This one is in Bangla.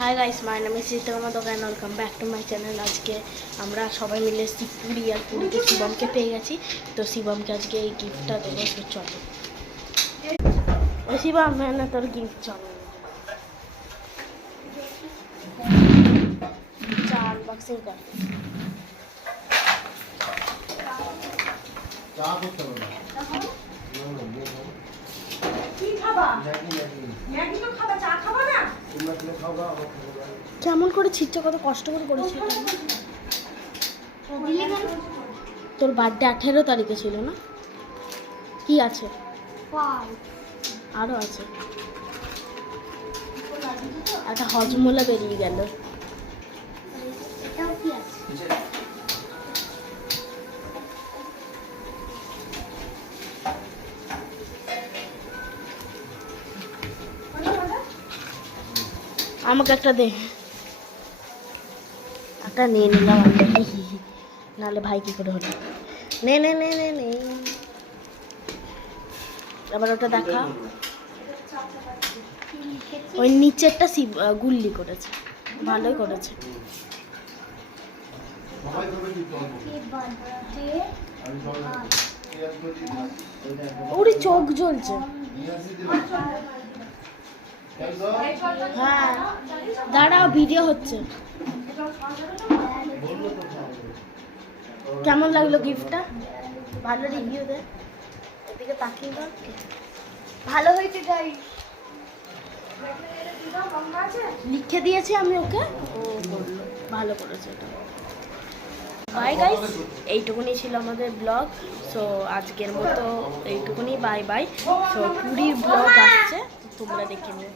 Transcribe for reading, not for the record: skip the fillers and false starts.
High guys, my name is Sitarama দোকান। Welcome back to my channel. আজকে আমরা সবাই মিলে এসেছি পুরী, আর পুরীতে শিবমকে পেয়ে গেছি। তো শিবমকে আজকে এই গিফটটা দেবো। তো চলো শিবম, হ্যাঁ না তোর গিফট, চলো আনবক্সিং কর। কেমন করে ছিটছে, কত কষ্ট করে করেছি। তোর বার্থডে 18 তারিখে ছিল না? কি আছে? আরো আছে একটা হজমোলা বেরিয়ে গেল। আমাকে একটা দে, একটা নিয়ে নিলাম। নাহলে ভাই কি করে হলো। নে নে নে নে নে, আবার ওটা দেখা। ওই নিচেরটা গুল্লি করেছে, ভালোই করেছে। ওরে চোখ জ্বলছে। হ্যাঁ দাঁড়াও, ভিডিও হচ্ছে। কেমন লাগলো গিফটটা? ভালো রিভিউ দে, এদিকে তাকিয়ে বল। ভালো হয়েছে গাইস, লিখে দিয়েছি আমি ওকে, ও বললো ভালো করেছে। এটা বাই গাইস, এইটুকুনি ছিল আমাদের ব্লগ। সো আজকের মতো এইটুকুনি, বাই বাই। সো পুরীর ব্লগ আসছে, তোমরা দেখে নিও।